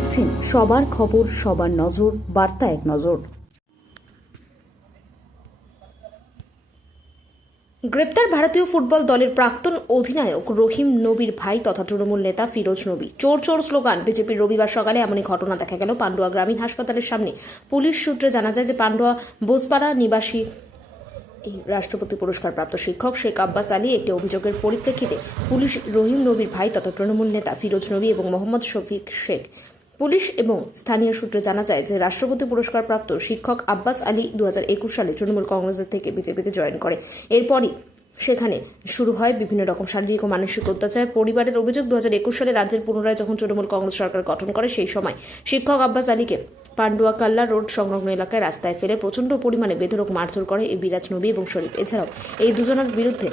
দেখছেন সবার খবর, সবার নজর, বার্তা এক নজর। গ্রেপ্তার ভারতীয় ফুটবল দলের প্রাক্তন অধিনায়ক রহিম নবীর ভাই তথা তৃণমূল নেতা ফিরোজ নবী। চোর চোর স্লোগান। বিজেপির রবিবার সকালে এমনই ঘটনা দেখা গেল পান্ডুয়া গ্রামীণ হাসপাতালের সামনে। পুলিশ সূত্রে জানা যায় যে পান্ডুয়া বোসপাড়া নিবাসী এই রাষ্ট্রপতি পুরস্কার প্রাপ্ত শিক্ষক শেখ আব্বাস আলী একটি অভিযোগের পরিপ্রেক্ষিতে পুলিশ রহিম নবীর ভাই তথা তৃণমূল নেতা ফিরোজ নবী এবং মোহাম্মদ শফিক শেখ। পুলিশ এবং স্থানীয় সূত্রে জানা যায় যে রাষ্ট্রপতি পুরস্কার প্রাপ্ত শিক্ষক আব্বাস আলী 2021 সালে তৃণমূল কংগ্রেসের থেকে বিজেপিতে জয়েন করে। এরপরই সেখানে শুরু হয় বিভিন্ন রকম শারীরিক ও মানসিক অত্যাচার। পরিবারের অভিযোগ 2021 সালে রাজ্যের পুনরায় যখন তৃণমূল কংগ্রেস সরকার গঠন করে সেই সময় শিক্ষক আব্বাস আলীকে পান্ডুয়া কাল্লা রোড সংলগ্ন এলাকায় রাস্তায় ফেলে প্রচণ্ড পরিমাণে বেধড়ক মারধর করে এই বিরাজ নবী এবং শরীফ। এছাড়াও এই দুজনের বিরুদ্ধে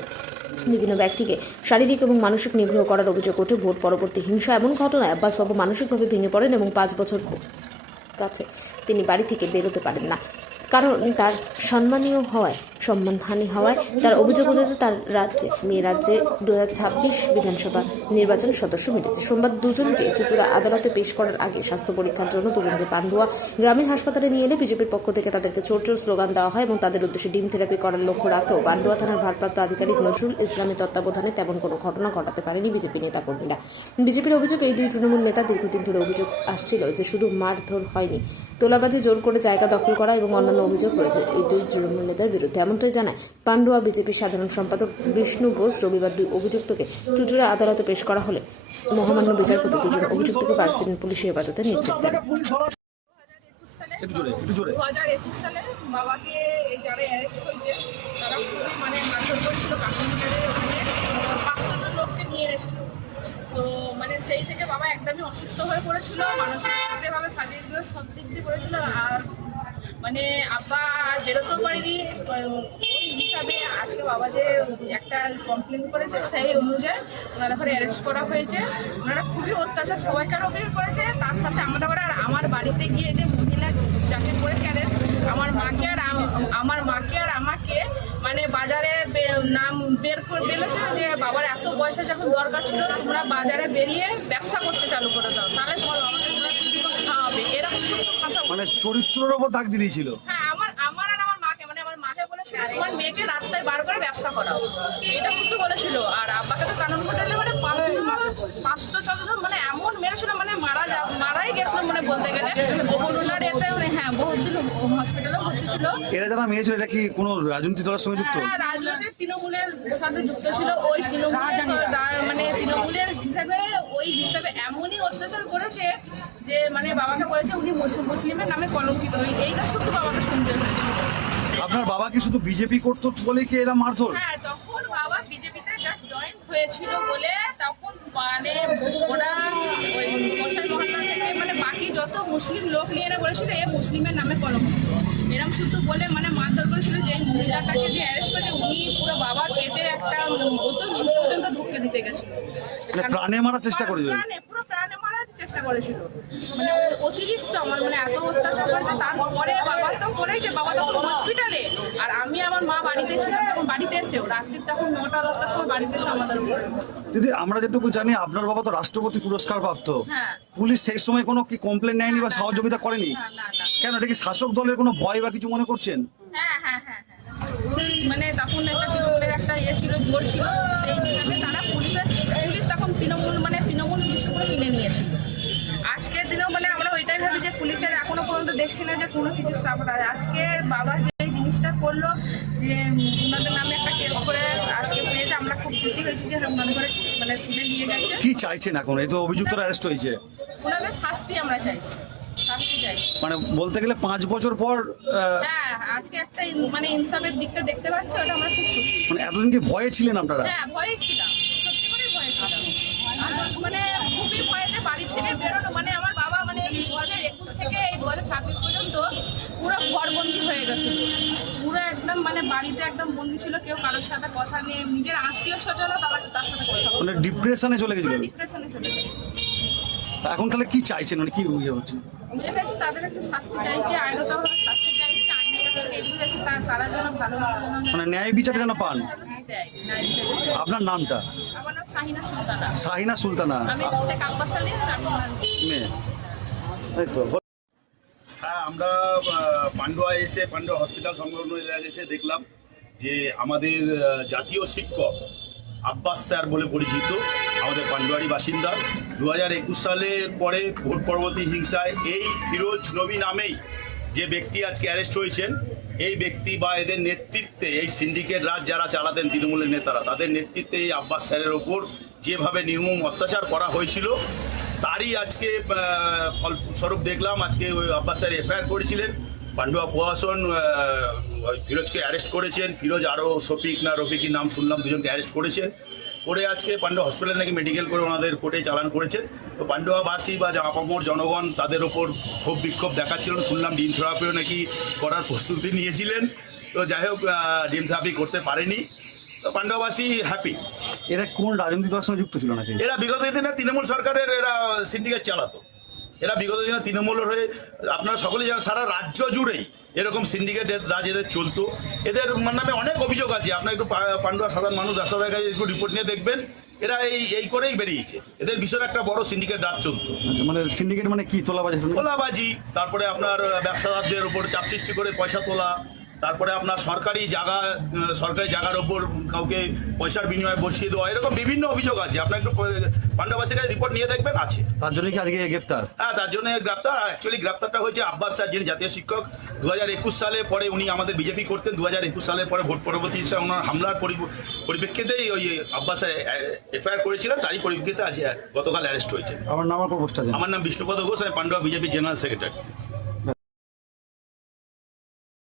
বিভিন্ন ব্যক্তিকে শারীরিক এবং মানসিক নিগ্রহ করার অভিযোগ ওঠে। ভোট পরবর্তী হিংসা এমন ঘটনায় আব্বাসবাবু মানসিকভাবে ভেঙে পড়েন এবং 5 বছর কাছে তিনি বাড়ি থেকে বেরোতে পারেন না, কারণ তার সম্মানহানি হওয়ায় তার অভিযোগ উঠেছে তার রাজ্যে 2026 বিধানসভা নির্বাচন সদস্য মিটেছে। সোমবার দুজনকে চুচুড়া আদালতে পেশ করার আগে স্বাস্থ্য পরীক্ষার জন্য দুজনকে পান্ডুয়া গ্রামীণ হাসপাতালে নিয়ে এলে বিজেপির পক্ষ থেকে তাদেরকে চোর চোর স্লোগান দেওয়া হয় এবং তাদের উদ্দেশ্যে ডিম থেরাপি করার লক্ষ্য রাখলেও পান্ডুয়া থানার ভারপ্রাপ্ত আধিকারিক নজরুল ইসলামের তত্ত্বাবধানে তেমন কোনো ঘটনা ঘটাতে পারেনি বিজেপি নেতাকর্মীরা। বিজেপির অভিযোগ, এই দুই তৃণমূল নেতা দীর্ঘদিন ধরে অভিযোগ আসছিল যে শুধু মারধর হয়নি, তোলাবাজি, জোর করে জায়গা দখল করা এবং অন্যান্য অভিযোগ রয়েছে এই দুই তৃণমূল নেতার বিরুদ্ধে। এমনটাই জানায় পান্ডুয়া বিজেপির সাধারণ সম্পাদক বিষ্ণু বোস। রবিবার দুই অভিযুক্তকে চুচুড়া আদালতে পেশ করা হলে মহামান্য বিচারপতি দুজন অভিযুক্তকে 5 দিনের পুলিশি হেফাজতে নির্দেশ দেন। 2021 সালে বাবাকে এই যারা অ্যারেস্ট হয়েছে তারা মানে মারধর করেছিল, কাকুমিটারের ওখানে 500 জন লোককে নিয়ে এসেছিল। তো মানে সেই থেকে বাবা একদমই অসুস্থ হয়ে পড়েছিল, মানসিকভাবে শারীরিকভাবে সব দিক দিয়ে পড়েছিল। আর মানে আব্বা আর বেরোতেও পারেনি। ওই হিসাবে আজকে বাবা যে একটা কমপ্লেন করেছে সেই অনুযায়ী ওনারা ঘরে অ্যারেস্ট করা হয়েছে। ওনারা খুবই অত্যাচার সবাইকার ওপরে করেছে। তার সাথে আমার বাড়িতে গিয়ে যে মহিলা যাকে করেছে অ্যারেস্ট, আমার মাকে আর আমাকে মানে বাজারে নাম বের করে বেরোছিল যে বাবার এত পয়সা যখন দরকার ছিল তোমরা বাজারে বেরিয়ে ব্যবসা করতে চালু করে দাও, তাহলে তোমার বাবাকে খাওয়াবে, এরকম শুধু ভাষা মানে চরিত্রের উপর দাগ দিয়েছিল। হ্যাঁ, আমার আর আমার মাকে বলেছিল তোমার মেয়েকে রাস্তায় বার করে ব্যবসা করাও, এটা শুধু বলেছিল। আর আব্বাকে তো কানন হোটেলে মানে 500-600 জন মানে এমন মেরেছিল, মানে মারাই গেছিল মানে বলতে গেলে। বহুলার এতে মানে হ্যাঁ বহুত দিন হসপিটালে ভর্তি ছিল। এরা যারা মেরেছিল এটা কি কোনো রাজনৈতিক দলের সঙ্গে যুক্ত? হ্যাঁ, রাজনৈতিক তৃণমূলের সাথে যুক্ত ছিল। ওই তৃণমূলের হিসাবে এমনই অত্যাচার করেছে যে মানে বাবাকে বলেছে উনি মুসলিমের নামে কলঙ্কিত। এইটা শুধু বাবাকে শুনতে হয়েছে। আপনার বাবা কি শুধু বিজেপি করতো বলে কি এরা মারধর? হ্যাঁ, তখন বাবা বিজেপিতে জাস্ট জয়েন হয়েছিল বলে তখন মানে ওরা ওই গোসাই মহল্লা থেকে মানে বাকি যত মুসলিম লোক নিয়ে এনে বলেছিল এ মুসলিমের নামে কলঙ্কিত, এরকম শুধু বলে মানে মারধর করেছিল। যে মহিলাটাকে যে অ্যারেস্ট করেছে উনি পুরো বাবার পেটে একটা বোতল পর্যন্ত ঢুকিয়ে দিতে গেছিল, প্রাণে মারার চেষ্টা করেছিল, পুরো প্রাণে মারার চেষ্টা করেছিল। মানে অতিরিক্ত আমার মানে এত অত্যাচার করেছে। তারপরে বাবা তো করেছে, বাবা তখন হসপিটালে আর আমি আমার মা বাড়িতে ছিলাম। তখন বাড়িতে এসেও রাত্রি তখন 9টা-10টার সময় বাড়িতে এসে আমাদের উপরে। দিদি আমরা যেটুকু জানি আপনার বাবা তো রাষ্ট্রপতি পুরস্কার প্রাপ্ত। হ্যাঁ, পুলিশ সেই সময় কোনো কি কমপ্লেন নেয়নি বা সহযোগিতা করেনি? না। কেন, এটা কি শাসক দলের কোনো ভয় বা কিছু মনে করছেন? হ্যাঁ, মানে তখন একটা তৃণমূলের একটা ছিল, জোর ছিল, সেই হিসাবে তারা পুলিশ তখন তৃণমূল পুলিশকে পুরো কিনে নিয়েছিল। আজকের দিনেও মানে আমরা ওইটাই ভাবি যে পুলিশের এখনো পর্যন্ত দেখছি না যে কোনো কিছু সাপোর্ট। আজকে বাবা যে জিনিসটা করলো যে ওনাদের নামে একটা কেস করে আজকে পেয়েছে, আমরা খুব খুশি হয়েছি যে মনে করে মানে তুলে নিয়ে গেছে। কি চাইছেন এখন? এই তো অভিযুক্তরা অ্যারেস্ট হয়েছে, ওনাদের শাস্তি আমরা চাইছি, মানে বলতে গেলে 5 বছর পর। হ্যাঁ, আজকে একটা মানে ইনসাফের দিকটা দেখতে পাচ্ছি, ওটা আমরা খুব খুশি। মানে এতদিন কি ভয়ে ছিলেন আপনারা? হ্যাঁ, ভয়ে ছিলাম, সত্যি করে ভয়ে ছিলাম। মানে খুবই ভয়েতে বাড়ি থেকে বেরোনো। মানে আমার বাবা মানে এই 2021 থেকে এই 2026 পর্যন্ত পুরো ঘরবন্দি হয়ে গেছিল, পুরো একদম মানে বাড়িতে একদম বন্দি ছিল। কেউ কারোর সাথে কথা নেই, নিজের আত্মীয় স্বজনও তার সাথে কথা বলে মানে ডিপ্রেশনে চলে গেছিল। ডিপ্রেশনে চলে গেছে। এখন তাহলে কি চাইছেন, মানে কি ইয়ে হচ্ছে? বুঝে চাইছি তাদের একটু শাস্তি চাইছি, আইনগতভাবে শাস্তি চাইছি। এগুলো যাচ্ছে তারা যেন ভালো মানে ন্যায় বিচার যেন পান। আপনার নামটা? আমার নাম শাহিনা সুলতানা। শাহিনা সুলতানা। আমি শেখ আব্বাস আলী মেয়ে। তাই তো হ্যাঁ, আমরা পান্ডুয়া এসে পান্ডুয়া হসপিটাল সংলগ্ন এলাকায় এসে দেখলাম যে আমাদের জাতীয় শিক্ষক আব্বাস স্যার বলে পরিচিত আমাদের পান্ডুয়ারি বাসিন্দা 2021 সালের পরে ভোট পরবর্তী হিংসায় এই ফিরোজ নবী নামেই যে ব্যক্তি আজকে অ্যারেস্ট হয়েছেন, এই ব্যক্তি বা এদের নেতৃত্বে এই সিন্ডিকেট রাজ যারা চালাতেন তৃণমূলের নেতারা, তাদের নেতৃত্বে এই আব্বাস স্যারের ওপর যেভাবে নির্মম অত্যাচার করা হয়েছিল তারই আজকে ফলস্বরূপ দেখলাম আজকে ওই আব্বাস স্যার এফআইআর করেছিলেন। পান্ডুয়া প্রশাসন ফিরোজকে অ্যারেস্ট করেছেন। ফিরোজ আরও শফিক না রফিকের নাম শুনলাম, দুজনকে অ্যারেস্ট করেছেন। করে আজকে পান্ডুয়া হসপিটালে নাকি মেডিকেল করে ওনাদের কোর্টে চালান করেছেন। তো পান্ডুয়াবাসী বা আপামর জনগণ তাদের ওপর ক্ষোভ বিক্ষোভ দেখাচ্ছিলেন। শুনলাম ডিম থেরাপিও নাকি করার প্রস্তুতি নিয়েছিলেন। তো যাই হোক, ডিম থেরাপি করতে পারেনি। তো পান্ডুয়াবাসী হ্যাপি। এরা কোন রাজনৈতিক দলের সঙ্গে যুক্ত ছিল নাকি? এরা বিগত দিনে তৃণমূল সরকারের এরা সিন্ডিকেট চালাতো। এরা বিগত দিনে তৃণমূলের হয়ে আপনারা সকলেই জানেন সারা রাজ্য জুড়েই এরকম সিন্ডিকেট রাজ এদের চলতো। এদের নামে অনেক অভিযোগ আছে। আপনার একটু পান্ডুয়া সাধারণ মানুষ রাস্তার কাছে একটু রিপোর্ট নিয়ে দেখবেন, এরা এই করেই বেরিয়েছে। এদের ভীষণ একটা বড় সিন্ডিকেট রাজ চলতো। মানে সিন্ডিকেট মানে কি? তোলাবাজি? তোলাবাজি, তারপরে আপনার ব্যবসাদারদের উপর চাপ সৃষ্টি করে পয়সা তোলা, তারপরে আপনার সরকারি জায়গার ওপর কাউকে পয়সার বিনিময়ে বসিয়ে দেওয়া, এরকম বিভিন্ন অভিযোগ আছে। আপনার একটু পান্ডুয়াবাসীর কাছে রিপোর্ট নিয়ে দেখবেন, আছে। তার জন্য কি আজকে গ্রেপ্তার? হ্যাঁ, তার জন্য গ্রেপ্তার। অ্যাকচুয়ালি গ্রেপ্তারটা হয়েছে আব্বাস স্যার, যিনি জাতীয় শিক্ষক। 2021 সালে পরে উনি আমাদের বিজেপি করতেন। 2021 সালের পরে ভোট পরবর্তী হিসাবে ওনার হামলার পরিপ্রেক্ষিতেই ওই আব্বাস স্যার এফআইআর করেছিলেন। তারই পরিপ্রেক্ষিতে আজ গতকাল অ্যারেস্ট হয়েছে। আমার নাম আর পোস্ট আছে। আমার নাম বিষ্ণুপদ ঘোষ, আমি পান্ডুয়া বিজেপি জেনারেল সেক্রেটারি।